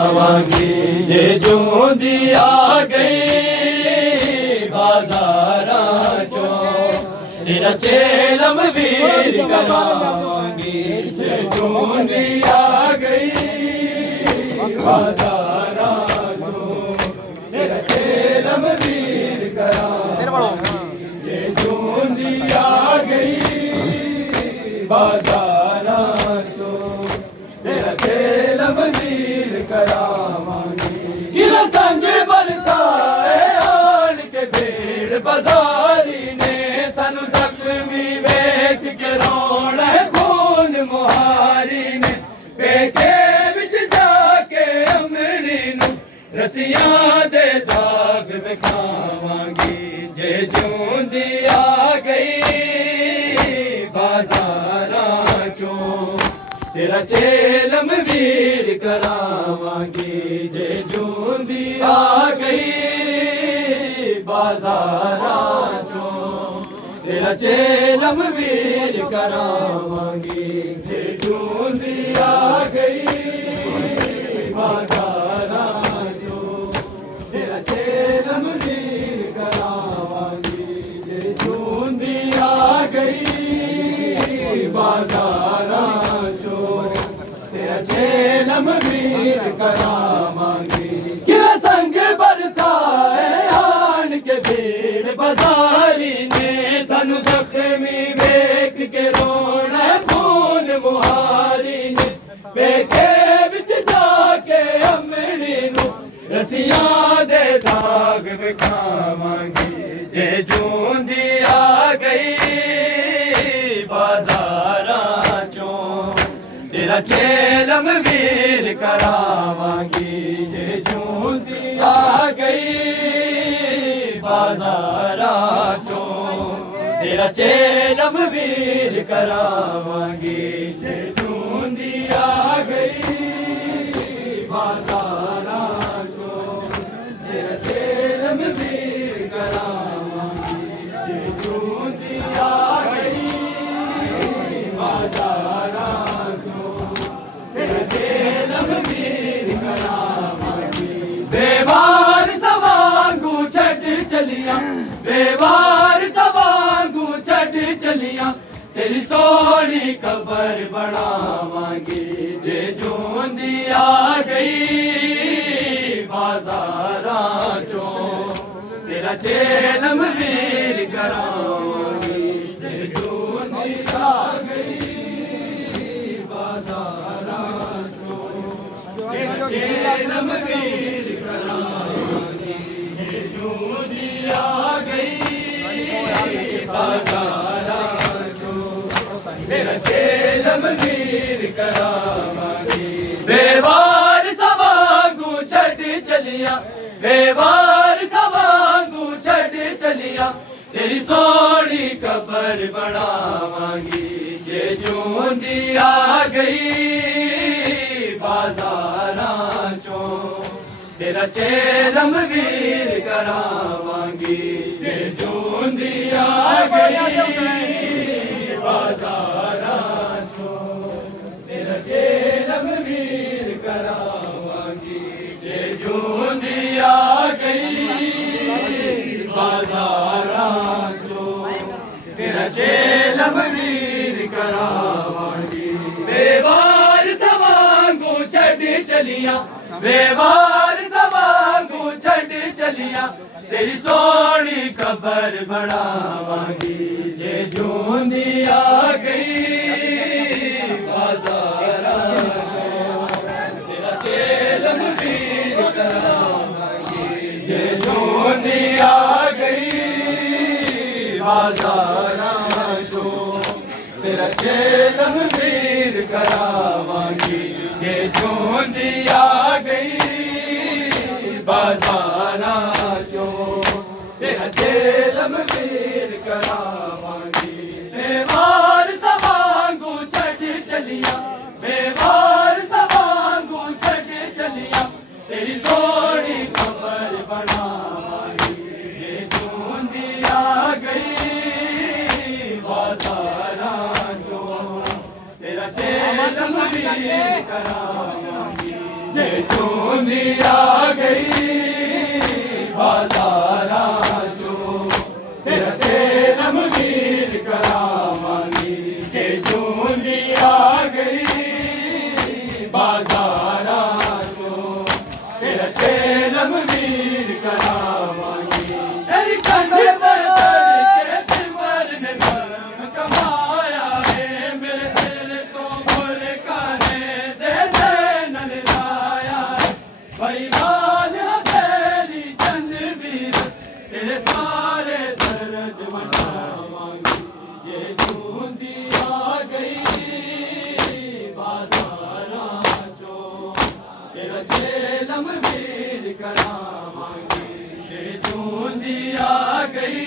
आवांगी जे जूंदी आ गई बाजारा चो तेरा चेलम वीर करावांगी जे जूंदी आ गई बाजारा चो तेरा चेलम वीर करावांगी जे जूंदी आ गई बाजारा चो तेरा चेलम वीर करावांगी गिरा संग बरसाए आन के भीड़ बाजारी ने सानू जख्मी वेख के रोना खून मुहारी ने पेके विच जाके अमरी नू रसियां दे दाग विखावांगी जे जूंदी आ गई बाजारा चो तेरा चेलम वीर करावांगी जे जूंदी आ गई बाजारा चो तेरा चेलम वीर करावांगी जे जूंदी आ गई बाजारा चो तेरा चेलम वीर करावांगी जे जूंदी आ गई बाजारा चेलम वीर करावांगी क्या संग बरसाए आन के भीड़ बाजारी ने सानू जख्मी वेख के रोना खून मुहारी ने पेके विच जाके अमरी नू रसियां दे दाग विखावांगी जे जूंदी आ गई बाजारा चो तेरा चेलम वीर करावांगी जे जूंदी आ गई बाजारा चो तेरा चेलम वीर करावांगी जे जूंदी आ गई बाजारा चो तेरा चेलम वीर करावांगी जे जूंदी आ गई बाजारा बेवार सवांगू छड़ चलिया बेवार सवांगू छड़ चलिया तेरी सोनी कबर बनावांगी जे जूंदी आ गई बाजारा चो तेरा चेलम वीर करावांगी जे जूंदी आ गई बाजारा चो तेरा चेलम वीर करावांगी जे जूंदी आ गई बाजारा चो तेरा चेलम वीर करावांगी बेवार सवांगू छड़ चलिया बेवार सवांगू छड़ चलिया तेरी सोनी कबर बनावांगी जे जूंदी आ गई बाजारा चो तेरा चेलम वीर करावांगी जे जूंदी आ गई बाजारा चो तेरा चेलम वीर करावांगी जे जूंदी आ गई बाजारा चो तेरा चेलम वीर करावांगी बेवार सवांगू छड़ चलिया बेवार सवांगू छड़ चलिया तेरी सोनी कबर बनावांगी जे जूंदी आ गई बाजारा चो तेरा चेलम वीर करावांगी जे जूंदी आ गई बाजारा चो तेरा चेलम वीर करावांगी जे जूंदी आ गई बाजारा चो तेरा चेलम वीर करावांगी बेवार सवांगू छड़ चलिया बेवार सवांगू छड़ चलिया तेरी सोनी कबर बनावांगी जे जूंदी आ गई बाजारा चो तेरा चेलम वीर करावांगी जे जे चूंदी आ गई बाजारा चो तेरा चेलम वीर करावांगी जे चूंदी आ गई बाजारा चो तेरा चेलम वीर करावांगी तेरी कंध पर चढ़ के सिमर ने धर्म कमाया है मेरे सिर को मुल्काने से नल लाया भाई लाल तेरी चंद वीर तेरे सारे दर्द मटावांगी जे चूंदी आ गई बाजारा चो तेरा चेलम वीर करावांगी जे चूंदी आ गई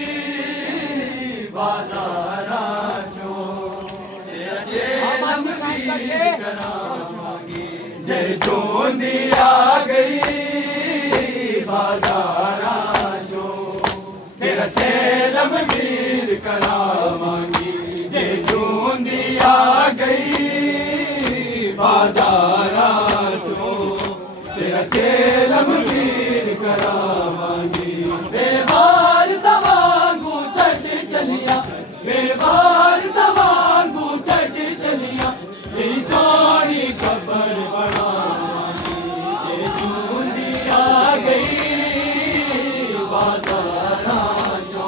बाजारा चो तेरा चेलम वीर करावांगी जे चूंदी आ गई बाजारा चो तेरा चेलम वीर करावांगी जे चूंदी आ गई बाजारा चो तेरा चेलम वीर करावांगी बेवार सवांगू छड़ चलिया बेवार सवांगू छड़ चलिया तेरी सोनी खबर बनावांगी जे चूंदी आ गई बाजारा चो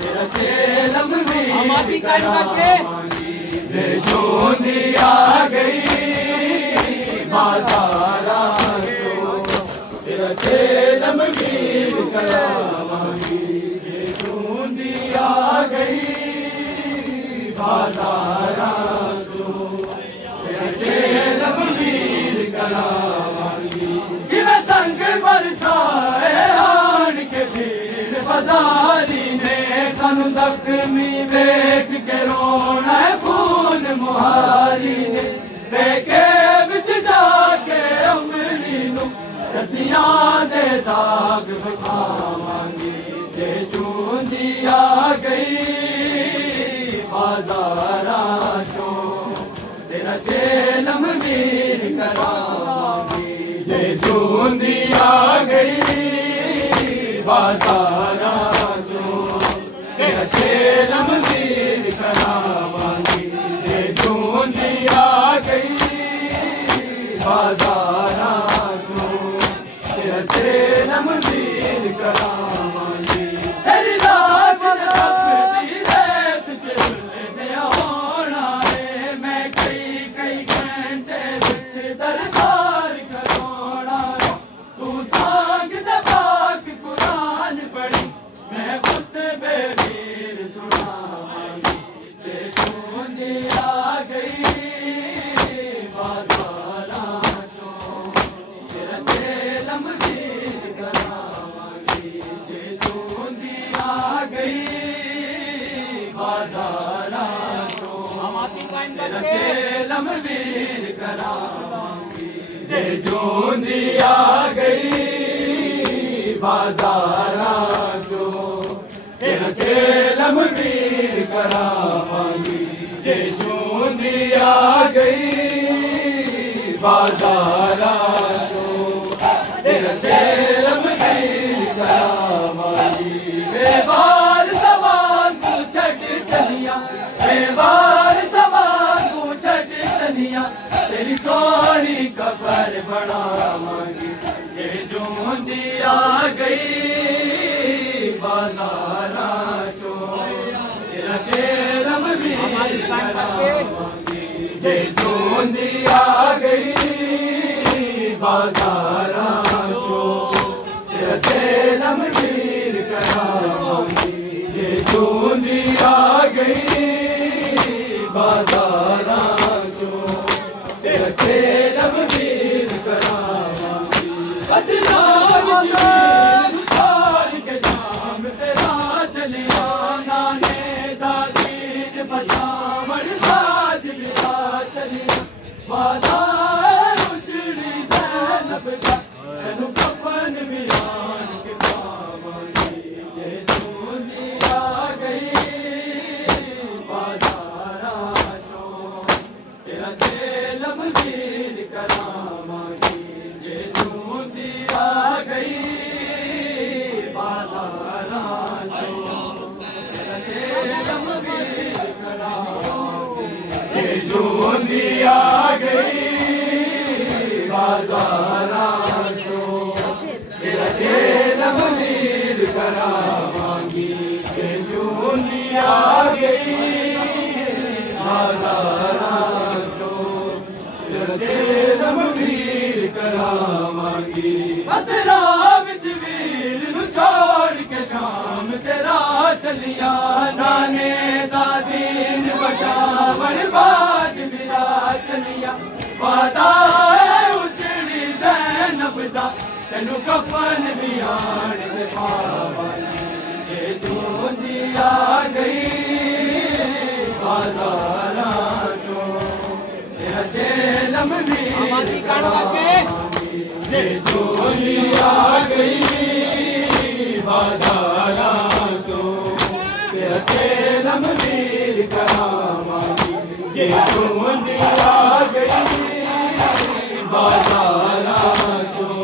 तेरा चेलम वीर करावांगी जे चूंदी आ गई बाजारा चो तेरा चेलम वीर करावांगी जे चूंदी आ गई बाजारा चो तेरा चेलम वीर करावांगी कि मैं संग बरसाए आन के भीड़ बाजारी ने सानू जख्मी वेख के रोना है खून मुहारी ने बेके विच जाके अमरी नू रसियां दे दाग बखावांगी जे चूंदी आ गई बाजारा चो तेरा चेलम वीर करावांगी जे चूंदी आ गई बाजारा चो तेरा चेलम वीर करावांगी जे चूंदी आ गई बाजारा चो तेरा चेलम वीर करावांगी तेरी लाश तपती रेत च दे होना है मैं कई घंटे विच दरबार खड़ोना तू सांग दे पाक कुरान पढ़ी मैं खुतबे वीर सुनावांगी जे चूंदी आ गई बाजारा चो तेरा चेलम वीर करावांगी जे चूंदी आ गई बाजारा चो तेरा चेलम वीर करावांगी जे चूंदी आ गई बाजारा चो तेरा चेलम वीर करावांगी जे चूंदी आ गई बाजारा चो तेरा चेलम वीर करावांगी बेवार सवांगू छड़ चलिया बेवार सवांगू छड़ चलिया तेरी सोनी कबर बनावांगी जे चूंदी आ गई बाजारा चो तेरा चेलम वीर करावांगी जे चूंदी आ गई बाजारा चो तेरा चेलम वीर करावांगी जे चूंदी आ गई बाजारा चो तेरा चेलम वीर करावांगी छोड़ के शाम तेरा चलिया नाने दादी बचावण साज बिरा चलिया वादा उजड़ी ज़ैनब का तेनू कफन बिरान के पावांगी जे चूंदी आ गई बाजारा चो तेरा चेलम वीर करावांगी जूंदी आ गई बाजारां चों तेरा चेलम नीर करावांगी के जूंदी आ गई बाजारां चों तेरा चेलम नीर करावांगी अतरा विच वीर नू छोड़ के शाम तेरा चलिया नाने दा दीन बचावण बाज मेरा चलिया वादा उजड़ी ज़ैनब दा तेनू कफन भी आण दे पावांगी ये जूंदी आ गई बाज़ारां चों तेरा चेलम नीर करावांगी ये जूंदी आ गई बाज़ारां चों तेरा चेलम नीर करावांगी ये जूंदी आ गई बाज़ारां चों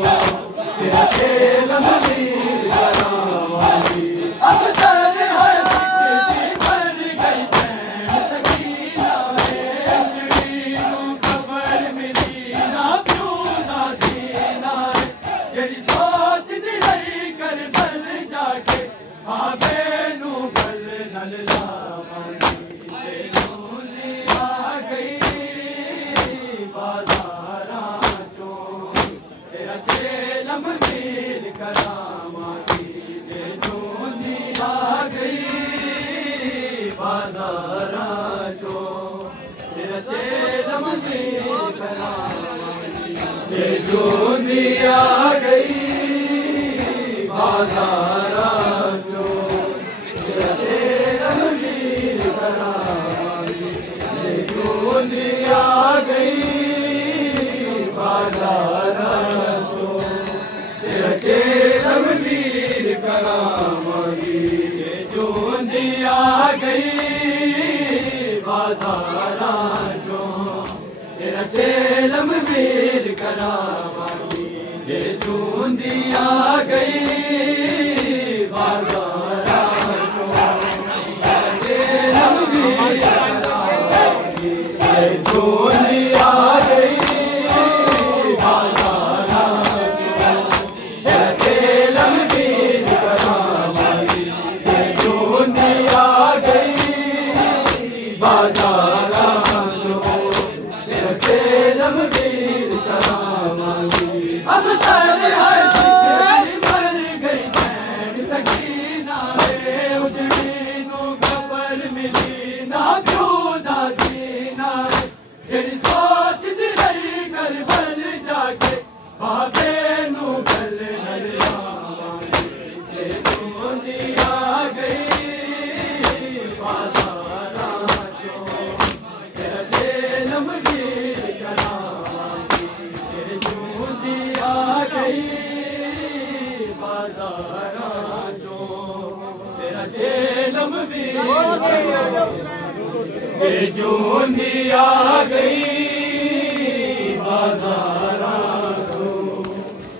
तेरा चेलम नीर करावांगी अब दर्द हर सिक्के भर गई सैन सकीना वे उजड़ी नू खबर मिली ना प्यूं दा सीना जेड़ी सोच दी रही कर बल जाके आबे नू गल नल लावांगी ते जूंदी आ गई बाज़ारां चों तेरा चेलम नीर करावांगी ते जूंदी आ गई बाज़ारां चों तेरा चेलम नीर करावांगी ते जूंदी आ गई बाज़ारां चों तेरा चेलम नीर करावांगी ते जूंदी आ गई बाज़ारां चों तेरा चेलम नीर करावांगी ते जूंदी आ गई बाज़ारां चों तेरा चेलम नीर करावांगी जे जूंदी आ गई बाज़ारां चों तेरा चेलम नीर करावांगी जे जूंदी आ गई बाज़ारां चों तेरा चेलम नीर करावांगी जे जूंदी आ गई बाज़ारां चों तेरा चेलम नीर करावांगी अब दर्द हर सिक्के भर गई सैन सकीना वे उजड़ी नू खबर मिली ना क्यों दा सीना जेड़ी सोच दी रही कर बल जाके बाबे नू गल नल लावांगी जे जूंदी आ गई बाज़ारां चों तेरा चेलम नीर करावांगी जे जूंदी आ गई बाज़ारां चों तेरा चेलम नीर जे जूंदी आ गई बाज़ारां चों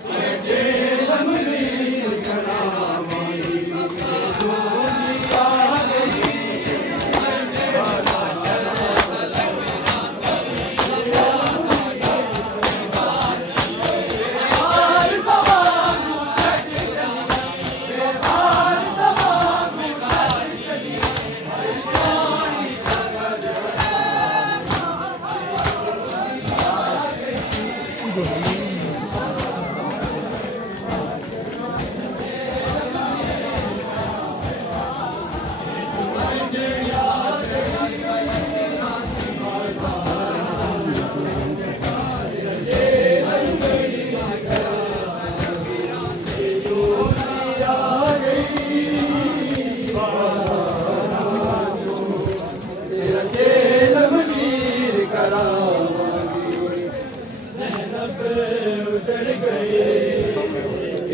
तेरा चेलम नीर करावांगी जे जूंदी आ गई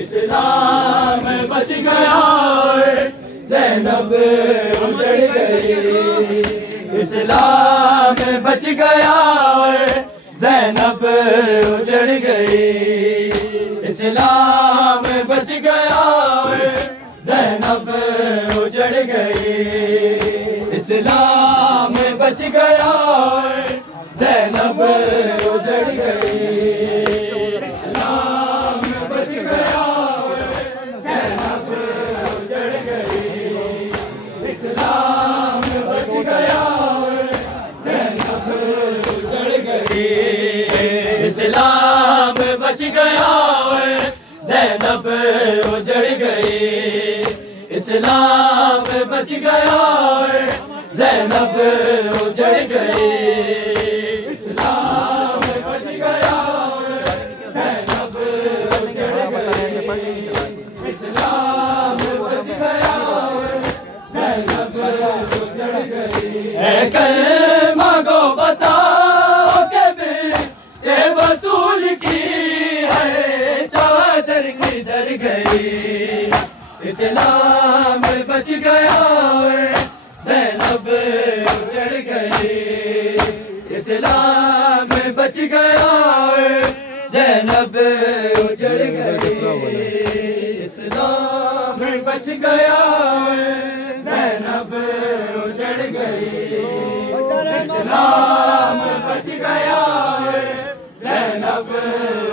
इस्लाम बच गया ज़ैनब उजड़ गई इस्लाम बच गया ज़ैनब उजड़ गई इस्लाम बच गया ज़ैनब उजड़ गई इस्लाम बच गया ज़ैनब उजड़ गई। इस्लाम बच गया ज़ैनब उजड़ गई। इस्लाम बच गया ज़ैनब उजड़ गई। इस्लाम बच गया ज़ैनब उजड़ गई। इस्लाम बच गया ज़ैनब उजड़ गई। इस्लाम बच गया ज़ैनब उजड़ गई। इस्लाम बच गया ज़ैनब उजड़ गई। ऐ कलमा को बताओ के बेटे बतूल की है चादर किधर गई। इस्लाम बच गया ज़ैनब उजड़ गई। इस्लाम बच गया ज़ैनब उजड़ गई। इस्लाम बच गया ज़ैनब उजड़ गई। इस्लाम बच गया ज़ैनब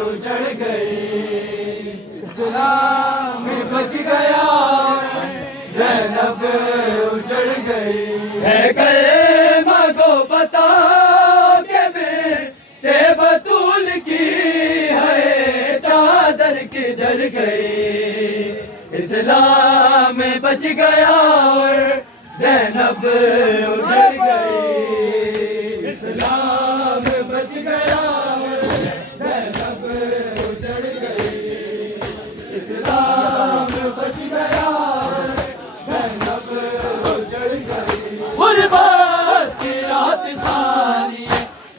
उजड़ गई। इस्लाम बच गया ज़ैनब उजड़ गई। है कलमा को बता के बेटे बतूल की है चादर किधर गई। इस्लाम बच गया ज़ैनब उजड़ गई। इस्लाम बच गया ज़ैनब उजड़ गई। इस्लाम बच गया ज़ैनब उजड़ गई। गुरबत की रात सारी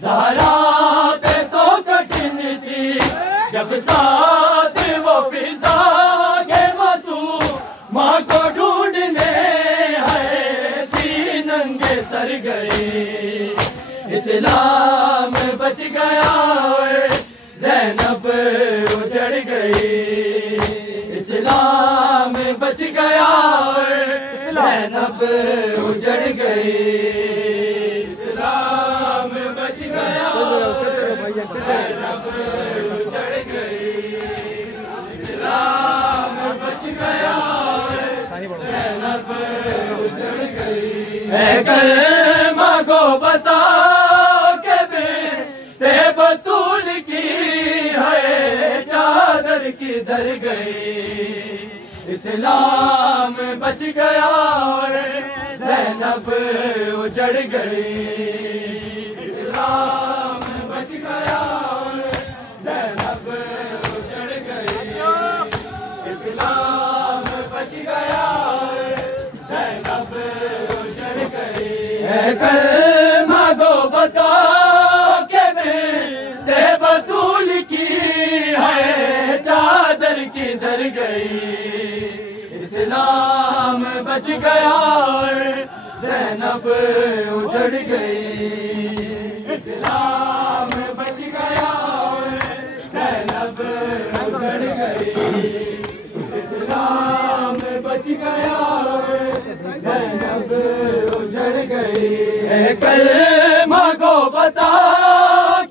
ज़हरा पे तो कठिन थी जब साथ वो फिजा के मासूम माँ को ढूंढने आए थी नंगे सर गई। इस्लाम बच गया ज़ैनब उजड़ गई। इस्लाम बच गया ज़ैनब उजड़ गई। इस्लाम बच गया ज़ैनब उजड़ गई। इस्लाम बच गया ज़ैनब उजड़ गई। ऐ कलमा को बता के बेटे बतूल की है चादर किधर गई। इस्लाम बच गया ज़ैनब उजड़ गई। इस्लाम बच गया ज़ैनब उजड़ गई। इस्लाम बच गया ज़ैनब उजड़ गई। ऐ कलमा को बता के बेटे बतूल की है चादर किधर गई। इस्लाम बच गया ज़ैनब उजड़ गई। इस्लाम बच गया ज़ैनब उजड़ गई। इस्लाम बच गया ज़ैनब उजड़ गई। कलमा को बता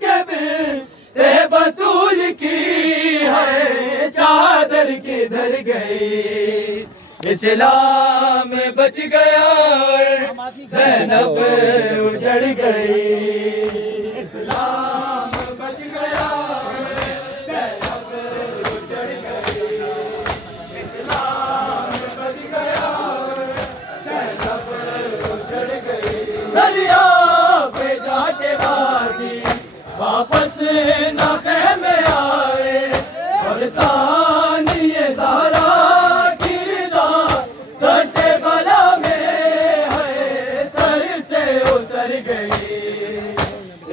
के बेटे बतूल की है चादर किधर गई। इस्लाम बच गया ज़ैनब उजड़ गई। इस्लाम बच गया ज़ैनब उजड़ गई। इस्लाम बच गया ज़ैनब उजड़ गई। दरिया पे जाके गाजी वापस न खेमे आए और सानिए ज़हरा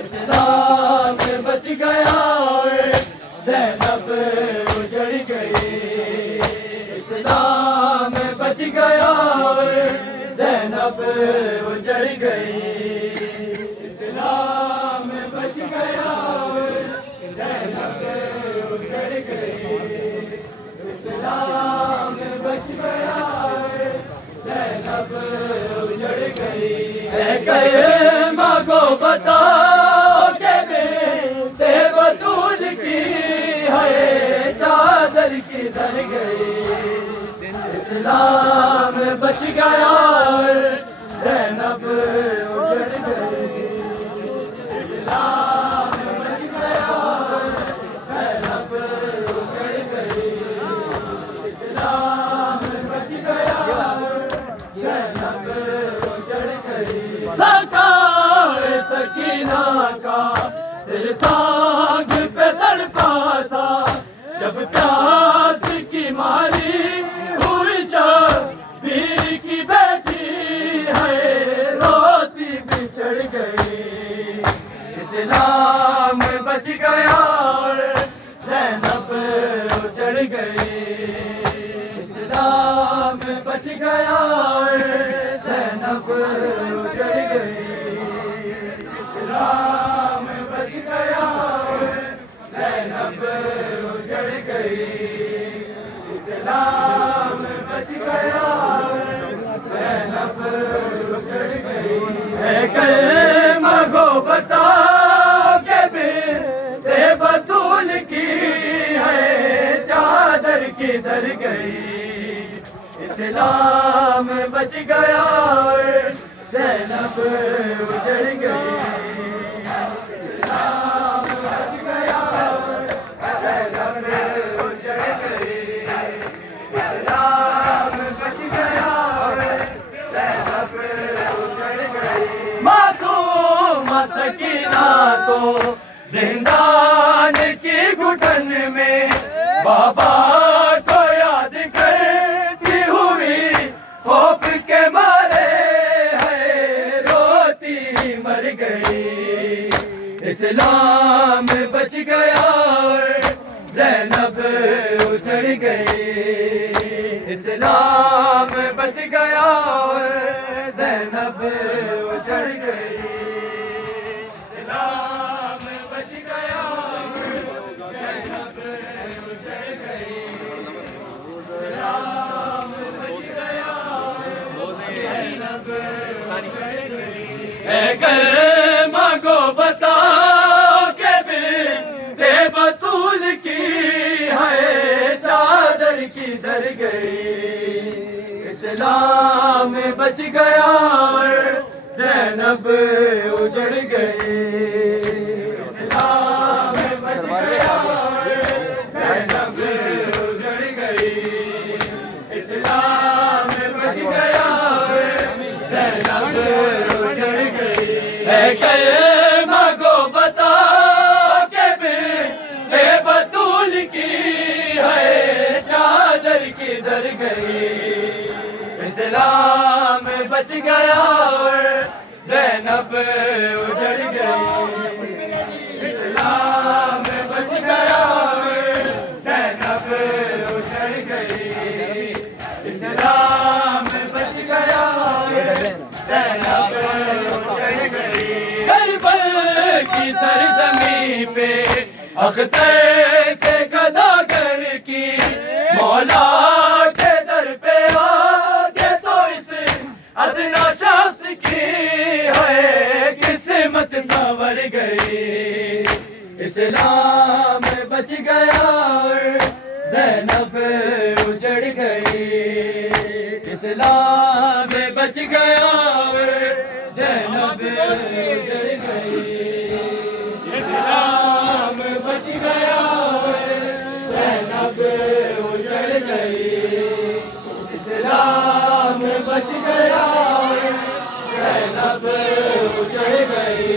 इस्लाम बच गया ज़ैनब उजड़ गई। इस्लाम बच गया ज़ैनब उजड़ गई। इस्लाम बच गया ज़ैनब उजड़ गई। इस्लाम बच गया ज़ैनब उजड़ गई। कलमा को बता के चादर किधर गई, इस्लाम बच गया और ज़ैनब उजड़ गई, इस्लाम बच गया और ज़ैनब उजड़ गई, इस्लाम बच गया और ज़ैनब उजड़ गई। सरकार सकीना का सिर सांग पे तड़पा था, जब प्यास की मारी हुई शबीर की बेटी है, रोती बिछड़ गई, इस्लाम बच गया और ज़ैनब उजड़ गई, इस्लाम बच गया और ज़ैनब उजड़ गई, इस्लाम बच गया और ज़ैनब उजड़ गई, इस्लाम बच गया और ज़ैनब उजड़ गई। कलमा को बताओ के बेटे बतूल की है चादर किधर गई, इस्लाम बच गया और ज़ैनब उजड़ गई, इस्लाम बच गया और ज़ैनब उजड़ गई, इस्लाम बच गया और ज़ैनब उजड़ गई। मासूम सकीना तो जिंदान की घुटन में बाबा को याद करती हुई खौफ के मारे है रोती मर गई, इस्लाम बच गया और ज़ैनब उजड़ गई, इस्लाम बच गया और ज़ैनब उजड़ गई, इस्लाम बच गया और ज़ैनब उजड़ गई, इस्लाम बच गया और ज़ैनब उजड़ गई। कलमा को बताओ के बेटे बतूल की है चादर किधर गई, इस्लाम बच गया और ज़ैनब उजड़ गई, इस्लाम बच गया और ज़ैनब उजड़ गई, इस्लाम बच गया और ज़ैनब उजड़ गई। कलमा को बताओ के बेटे बतूल की है चादर किधर गई, इस्लाम बच गया और ज़ैनब उजड़ गई, इस्लाम बच गया और ज़ैनब उजड़ गई, इस्लाम बच गया और ज़ैनब उजड़ गई। करबल की सरज़मीं पे अख्तर से गदागर की मौला के दर पे आगे तो इस अदना शख्स की है किस्मत संवर गई, इस्लाम बच गया और ज़ैनब उजड़ गई, इस्लाम बच गया और ज़ैनब उजड़ गई, इस्लाम बच गया और ज़ैनब उजड़ गई, इस्लाम बच गया और ज़ैनब उजड़ गई,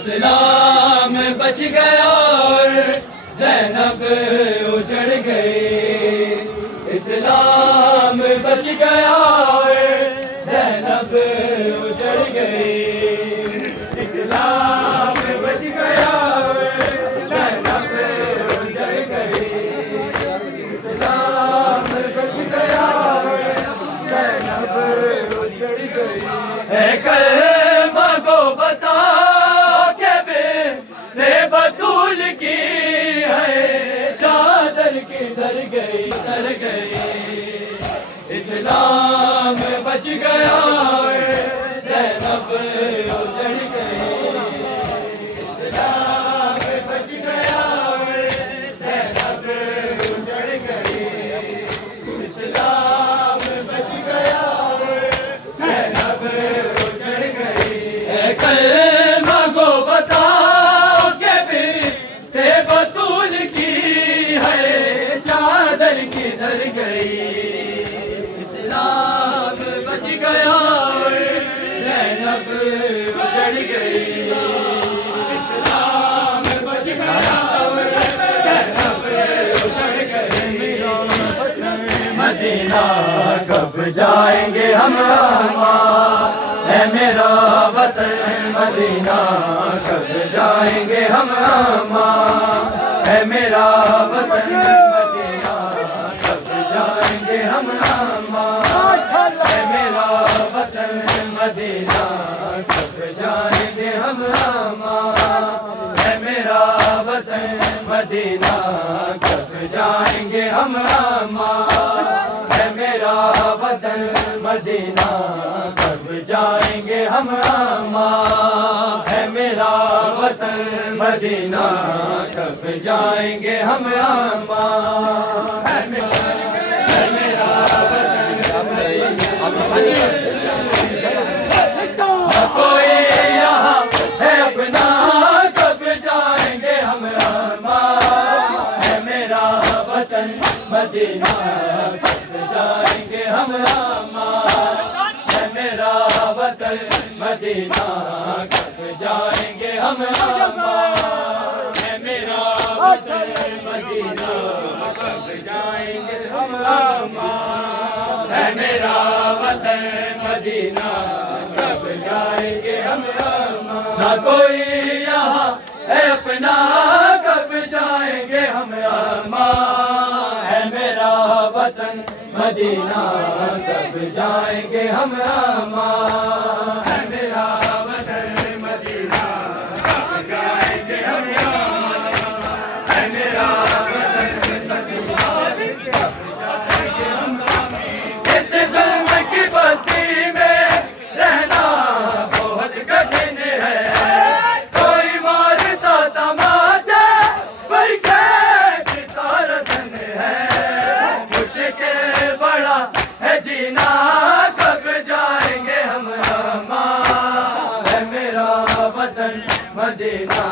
इस्लाम बच गया और ज़ैनब उजड़ गई, इस्लाम बच गया और ज़ैनब उजड़ गई, इस्लाम बच गया और ज़ैनब उजड़ गई, इस्लाम बच गया और ज़ैनब उजड़ गई। कलमा को बताओ के बेटे बतूल की है चादर किधर गई, तर गई, इस्लाम बच गया और ज़ैनब उजड़ गई, इस्लाम बच गया और ज़ैनब किधर किधर गई, इस्लाम बच गया और ज़ैनब उजड़ गई, इस्लाम बच गया और ज़ैनब उजड़ गई। मदीना कब जाएंगे हम है मेरा वतन, मदीना कब जाएंगे हम है मेरा वतन, मदीना कब जाएंगे हम है मेरा वतन, मदीना कब जाएंगे हम है मेरा वतन, मदीना कब जाएंगे हम है मेरा वतन, मदीना कब जाएंगे हम है मेरा वतन, मदीना कब जाएंगे हम है मेरा वतन, कोई यहाँ है अपना कब जाएंगे हम है मेरा वतन, मदीना कब जाएंगे हम है मेरा वतन, मदीना कब जाएंगे हम है मेरा वतन, मदीना कब जाएंगे हम है मेरा वतन, मदीना कब जाएंगे हम ना कोई यहाँ है अपना कब जाएंगे हम है मेरा वतन, मदीना कब जाएंगे हम है मेरा वतन, मदीना कब जाएंगे हम है मेरा वतन, मदीना कब जाएंगे हम। इस ज़ुल्म की बस्ती में रहना बहुत कठिन है, कोई मारता तमाचा कोई खेचता रसन है, मुश्किल बड़ा है जीना कब जाएंगे हम है मेरा वतन, मदीना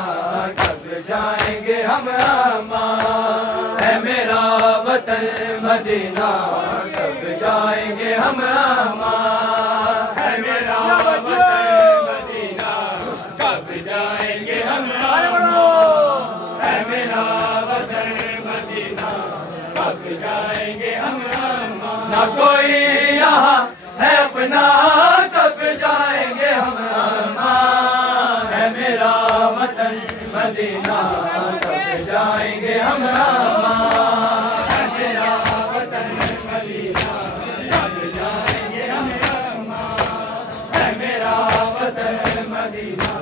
कब जाएंगे हम है मेरा वतन, मदीना कब जाएंगे हम है मेरा वतन, मदीना कब जाएंगे हम है मेरा वतन, मदीना कब जाएंगे हम ना कोई यहाँ है अपना कब जाएंगे हम है मेरा वतन, मदीना कब जाएंगे हम है मेरा वतन, मदीना कब जाएंगे हम है मेरा वतन, मदीना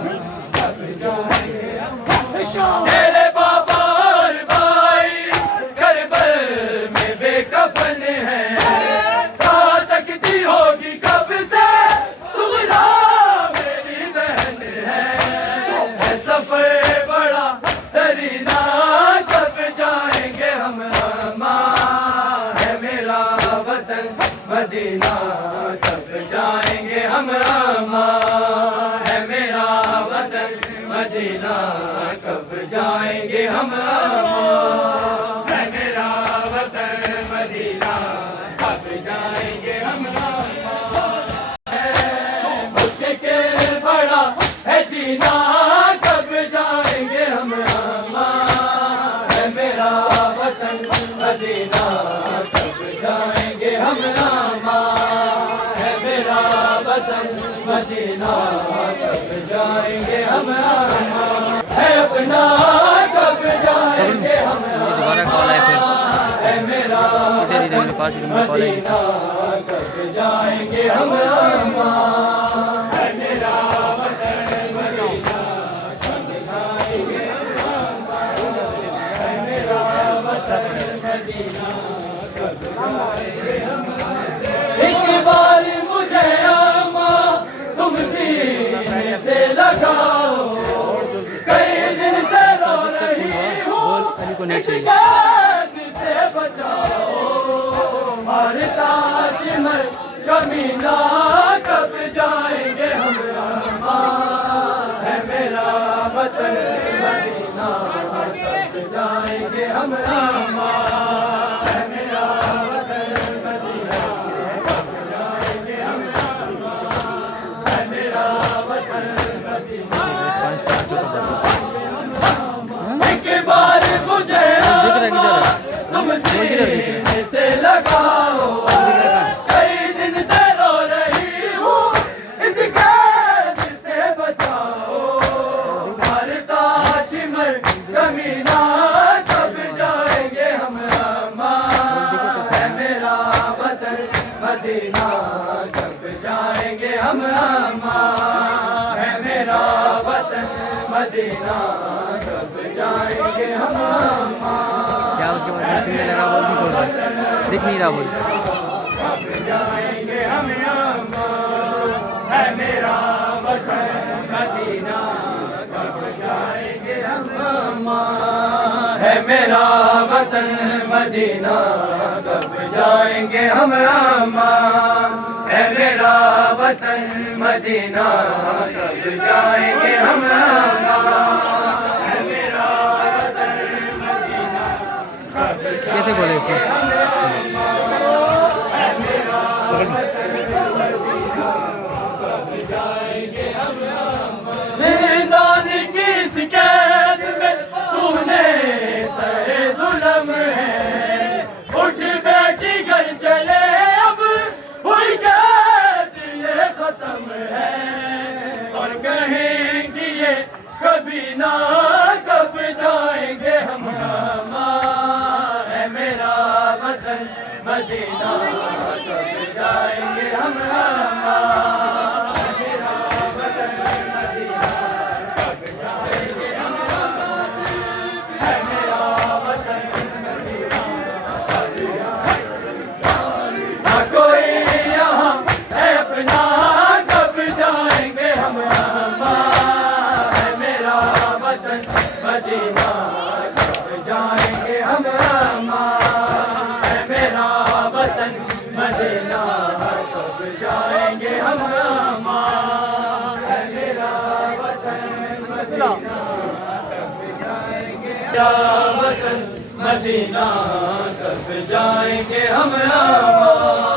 कब जाएंगे हम। तेरे बाबा और भाई करबल में बेकफन है, कहाँ तक दी होगी कब से सुगरा मेरी बहन है सफर बड़ा दरीना कब जाएंगे हम है मेरा वतन, मदीना कब जाएंगे हम है मेरा वतन, मदीना कब जाएंगे हम है मेरा वतन, मदीना कब जाएंगे हम मुश्किल बड़ा है जीना कब जाएंगे हम है मेरा वतन, मदीना कब जाएंगे हम है मेरा वतन, मदीना कब जाएंगे हम है अपना कब जाएंगे हम दोबारा कॉल आए फिर है मेरा मेरे पास ही नंबर कॉल है, मदीना कब जाएंगे हम है मेरा वतन, मदीना कब जाएंगे है मेरा वतन, मदीना कब जाएंगे हम। एक बार मुझे अम्मा तुम सीने से लगाओ, कई दिन से रो रही हूँ इस कैद से बचाओ, मारता सिमर कमीना कब जाएंगे हम है मेरा वतन, मदीना कब जाएंगे हम है मेरा तुम सीने से लगाओ, कई दिन से रो रही हूँ, इस कैद से बचाओ। मारता शिमर कमीना, कब जाएंगे हम अम्मा, है मेरा वतन मदीना, कब जाएंगे हम अम्मा, है मेरा वतन मदीना, कब जाएंगे हम अम्मा। क्या उसके बाद मस्ती में लगा बोल नहीं बोल रहा, दिख नहीं रहा बोल। कब जाएंगे हम अम्मा, है मेरा वतन मदीना, कब जाएंगे हम अम्मा, है मेरा वतन मदीना, कब जाएंगे हम अम्मा, है मेरा वतन मदीना, कब जाएंगे हम अम्मा, है मेरा वतन मदीना, कब कैसे बोले इसे? जिंदान की शिकायत में तूने सरे जुल्म है, उठ बैठी घर चले अब हुई कैद ये खत्म है, और कहेंगे ये कभी ना, कब जाएंगे हम अम्मा, है मेरा वतन मदीना, कब जाएंगे हम अम्मा, है मेरा वतन मदीना, कब जाएंगे हम अम्मा, है मेरा वतन मदीना, कब जाएंगे। ना कोई यहाँ है अपना, कब जाएंगे हम अम्मा, है मेरा वतन मदीना, कब जाएंगे हम अम्मा, है मेरा वतन मदीना, कब जाएंगे हम अम्मा, है मेरा वतन मदीना, कब जाएंगे मेरा वतन मदीना, कब जाएंगे हम अम्मा।